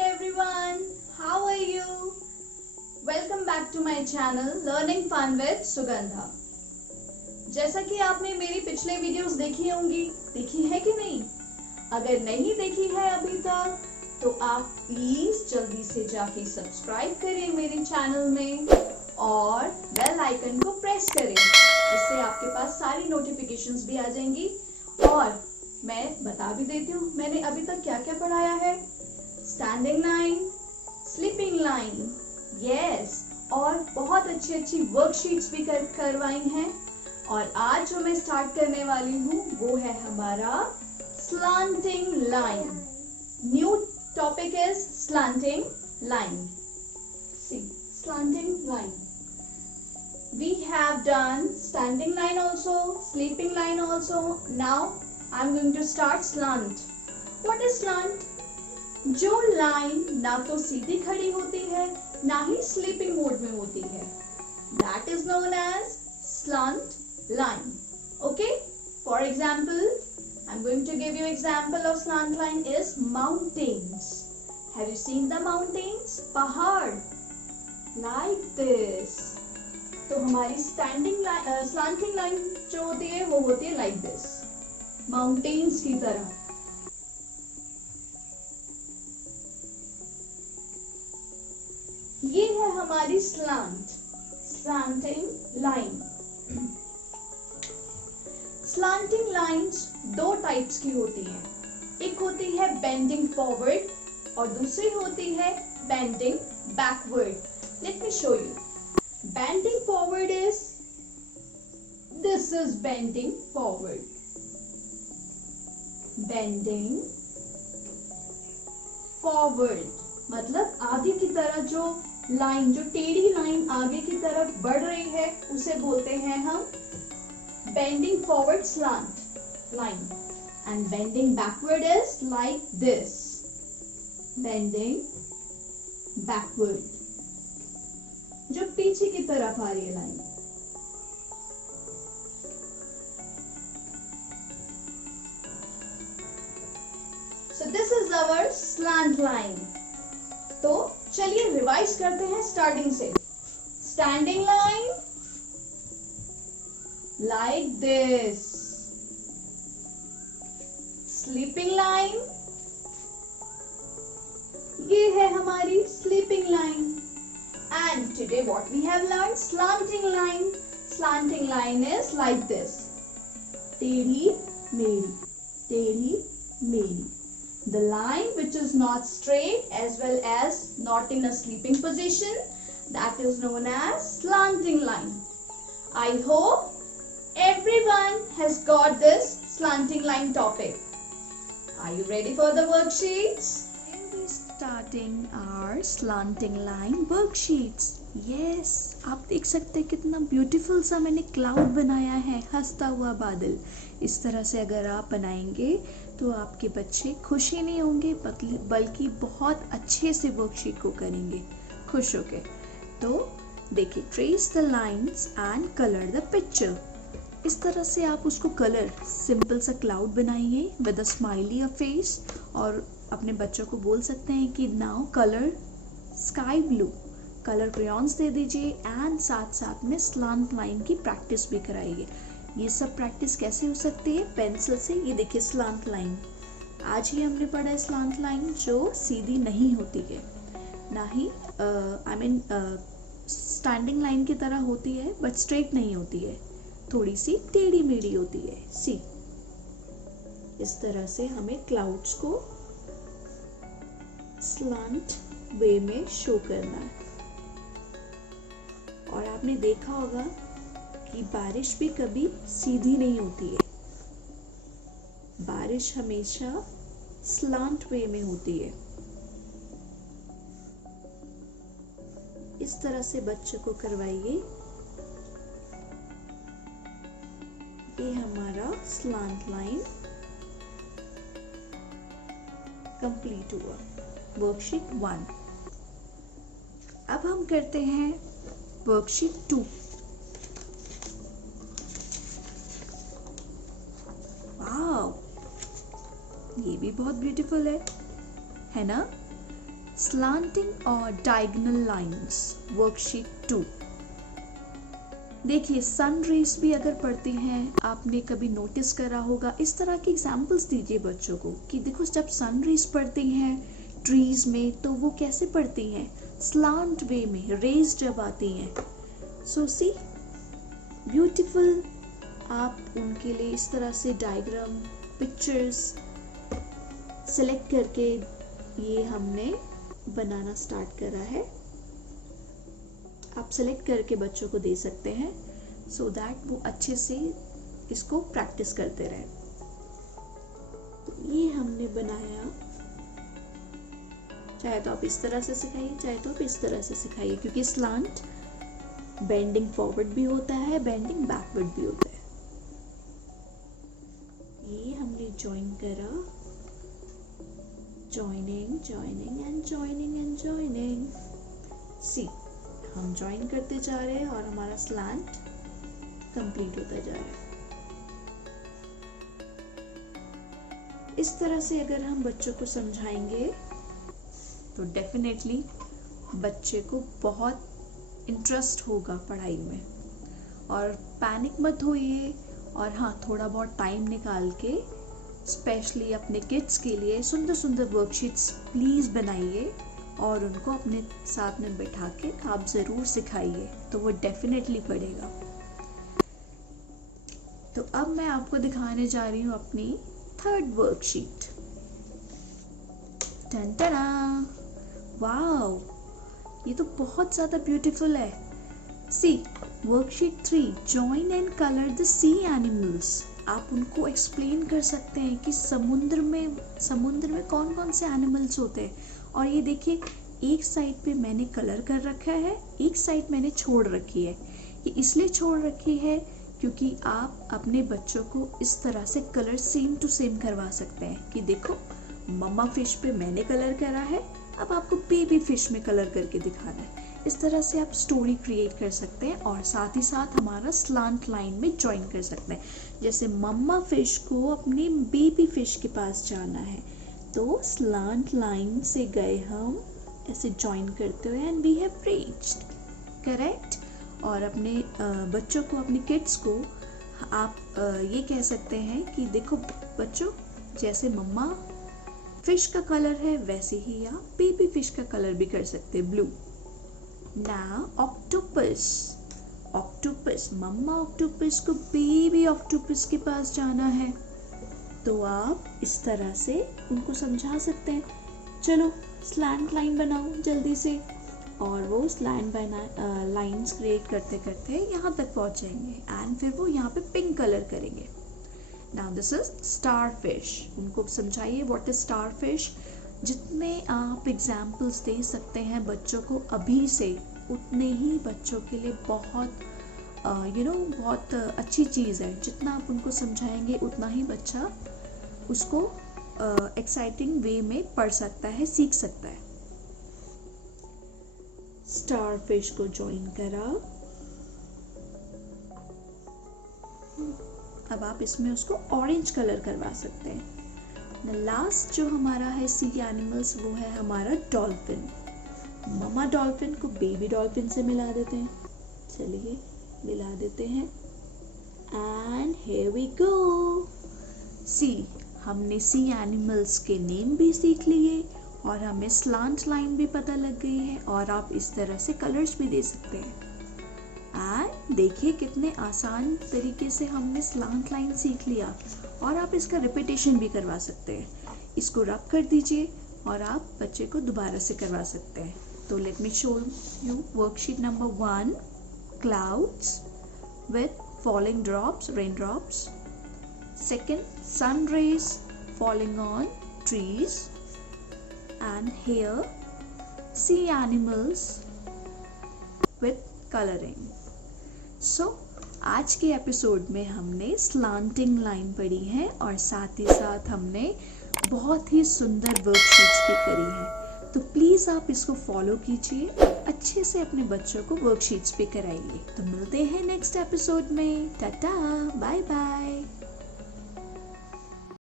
everyone. How are you? Welcome back to my channel Learning Fun with Sugandha. जैसा कि आपने मेरी पिछले वीडियोस देखी है कि नहीं? अगर नहीं देखी है अभी तक तो आप प्लीज जल्दी से जाके सब्सक्राइब करें मेरे चैनल में और बेल आइकन को प्रेस करें, इससे आपके पास सारी नोटिफिकेशंस भी आ जाएंगी। और मैं बता भी देती हूँ मैंने अभी तक क्या क्या पढ़ाया है। Standing line, sleeping line, yes, और बहुत अच्छी वर्कशीट्स भी करवाई हैं। और आज जो मैं स्टार्ट करने वाली हूँ वो है हमारा slanting line. New topic is slanting line. See, slanting line. We have done standing line also, sleeping line also. Now I'm going to start slant. What is slant? जो लाइन ना तो सीधी खड़ी होती है ना ही स्लीपिंग मोड में होती है, that is known as slant line. Okay? For example, I'm going to give you example of slant line is mountains. Have you seen the mountains? पहाड़ like this. तो हमारी स्टैंडिंग स्लांटिंग लाइन जो होती है वो होती है लाइक दिस, माउंटेन्स की तरह। ये है हमारी स्लांटिंग लाइन। स्लांटिंग लाइंस दो टाइप्स की होती हैं, एक होती है बेंडिंग फॉरवर्ड और दूसरी होती है bending backward. Let me show you. Bending forward is, this is bending forward. Bending forward मतलब आगे की तरफ जो लाइन, जो टेढ़ी लाइन आगे की तरफ बढ़ रही है उसे बोलते हैं हम bending forward slant line. And bending backward is like this, bending backward, जो पीछे की तरफ आ रही है line. So this is our slant line. तो चलिए रिवाइज करते हैं स्टार्टिंग से। Standing line like this, sleeping line, ये है हमारी sleeping line. And today what we have learned, slanting line. Slanting line is like this, टेढ़ी मेढ़ी, टेढ़ी मेढ़ी. The line which is not straight as well as not in a sleeping position, that is known as slanting line. I hope everyone has got this slanting line topic. Are you ready for the worksheets? Starting our slanting line worksheets. Yes, आप देख सकते हैं कितना beautiful सा मैंने cloud बनाया है, हंसता हुआ बादल। इस तरह से अगर आप बनाएंगे तो आपके बच्चे खुश ही नहीं होंगे बल्कि बहुत अच्छे से वर्कशीट को करेंगे खुश होके। तो देखिए, trace the lines and colour the picture. इस तरह से आप उसको कलर, सिंपल सा क्लाउड बनाइए विद अ स्माइली फेस, और अपने बच्चों को बोल सकते हैं कि now colour sky blue, colour crayons दे दीजिए एंड साथ साथ में स्लांट लाइन की प्रैक्टिस भी कराइए। ये सब प्रैक्टिस कैसे हो सकती है? पेंसिल से। ये देखिए स्लांट लाइन, आज ही हमने पढ़ा है स्लांट लाइन जो सीधी नहीं होती है, ना ही स्टैंडिंग लाइन की तरह होती है बट स्ट्रेट नहीं होती है, थोड़ी सी टेढ़ी मेढ़ी होती है। सी, इस तरह से हमें क्लाउड्स को स्लांट वे में शो करना है। और आपने देखा होगा कि बारिश भी कभी सीधी नहीं होती है, बारिश हमेशा स्लांट वे में होती है। इस तरह से बच्चों को करवाइए। ये हमारा स्लांट लाइन कंप्लीट हुआ, वर्कशीट 1। अब हम करते हैं वर्कशीट 2। वाव, ये भी बहुत ब्यूटीफुल है ना? स्लांटिंग और डायगोनल लाइंस, वर्कशीट 2। देखिए सन रेज भी अगर पढ़ती हैं, आपने कभी नोटिस करा होगा, इस तरह की एग्जाम्पल्स दीजिए बच्चों को कि देखो जब सन रेज पड़ती हैं ट्रीज में तो वो कैसे पड़ती हैं, स्लांट वे में, रेज जब आती हैं। सो सी ब्यूटीफुल। आप उनके लिए इस तरह से डायग्राम, पिक्चर्स सेलेक्ट करके ये हमने बनाना स्टार्ट करा है। आप सेलेक्ट करके बच्चों को दे सकते हैं सो दैट वो अच्छे से इसको प्रैक्टिस करते रहें। तो ये हमने बनाया, चाहे तो आप इस तरह से सिखाइए, चाहे तो आप इस तरह से सिखाइए, क्योंकि स्लांट बेंडिंग फॉरवर्ड भी होता है, बेंडिंग बैकवर्ड भी होता है। ये हमने ज्वाइन करा, joining joining and joining and joining. See हम ज्वाइन करते जा रहे हैं और हमारा स्लैंट कंप्लीट होता जा रहा है। इस तरह से अगर हम बच्चों को समझाएंगे तो डेफिनेटली बच्चे को बहुत इंटरेस्ट होगा पढ़ाई में। और पैनिक मत होइए, और हाँ थोड़ा बहुत टाइम निकाल के स्पेशली अपने किड्स के लिए सुंदर सुंदर वर्कशीट्स प्लीज़ बनाइए और उनको अपने साथ में बैठा के आप ज़रूर सिखाइए, तो वो डेफिनेटली पढ़ेगा। तो अब मैं आपको दिखाने जा रही हूँ अपनी थर्ड वर्कशीट। टन टना, वाओ, ये तो बहुत ज़्यादा ब्यूटीफुल है। Sea worksheet 3, join and colour the sea animals. आप उनको एक्सप्लेन कर सकते हैं कि समुद्र में कौन कौन से एनिमल्स होते हैं। और ये देखिए एक साइड पे मैंने कलर कर रखा है, एक साइड मैंने छोड़ रखी है। ये इसलिए छोड़ रखी है क्योंकि आप अपने बच्चों को इस तरह से कलर सेम टू सेम करवा सकते हैं कि देखो मम्मा फिश पे मैंने कलर करा है, अब आपको बेबी फिश में कलर करके दिखाना है। इस तरह से आप स्टोरी क्रिएट कर सकते हैं और साथ ही साथ हमारा स्लांट लाइन में ज्वाइन कर सकते हैं। जैसे मम्मा फिश को अपने बेबी फिश के पास जाना है तो स्लांट लाइन से गए हम ऐसे ज्वाइन करते हुए and we have reached, correct. और अपने बच्चों को, अपने किड्स को आप ये कह सकते हैं कि देखो बच्चों, जैसे मम्मा फिश का कलर है वैसे ही आप बेबी फिश का कलर भी कर सकते हैं, ब्लू। नाउ ऑक्टोपस, मम्मा ऑक्टोपस को बेबी ऑक्टोपस के पास जाना है तो आप इस तरह से उनको समझा सकते हैं, चलो स्लैंट लाइन बनाओ जल्दी से, और वो स्लैंट लाइंस क्रिएट करते करते यहाँ तक पहुँच जाएंगे एंड फिर वो यहाँ पे पिंक कलर करेंगे। Now this is star fish. उनको समझाइए व्हाट इज स्टार फिश। जितने आप एग्जाम्पल्स दे सकते हैं बच्चों को अभी से, उतने ही बच्चों के लिए बहुत बहुत अच्छी चीज़ है। जितना आप उनको समझाएंगे उतना ही बच्चा उसको एक्साइटिंग वे में पढ़ सकता है, सीख सकता है। स्टार फिश को ज्वाइन करा, अब आप इसमें उसको ऑरेंज कलर करवा सकते हैं। लास्ट जो हमारा है सी एनिमल्स, वो है हमारा डॉल्फिन। ममा डॉल्फिन को बेबी डॉल्फिन से मिला देते हैं, चलिए मिला देते हैं एंड हियर वी गो। सी, हमने सी एनिमल्स के नेम भी सीख लिए और हमें स्लांट लाइन भी पता लग गई है और आप इस तरह से कलर्स भी दे सकते हैं। एंड देखिए कितने आसान तरीके से हमने स्लांट लाइन सीख लिया और आप इसका रिपीटेशन भी करवा सकते हैं। इसको रब कर दीजिए और आप बच्चे को दोबारा से करवा सकते हैं। तो let me show you worksheet number 1, clouds with falling drops, raindrops. Second, sun rays falling on trees. And here, sea animals with coloring. So, आज के एपिसोड में हमने स्लांटिंग लाइन पढ़ी है और साथ ही साथ हमने बहुत ही सुंदर वर्कशीट्स भी करी है। तो प्लीज़ आप इसको फॉलो कीजिए, अच्छे से अपने बच्चों को वर्कशीट्स भी कराइए। तो मिलते हैं नेक्स्ट एपिसोड में। Tata, bye bye.